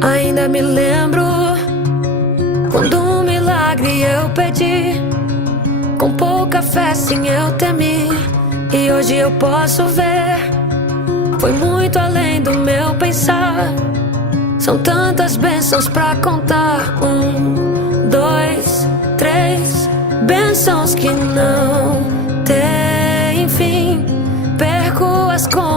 Ainda me lembro quando um milagre eu pedi, com pouca fé sim eu temi. E hoje eu posso ver, foi muito além do meu pensar. São tantas bênçãos pra contar. 1, 2, 3 bênçãos que não têm fim. Perco as contas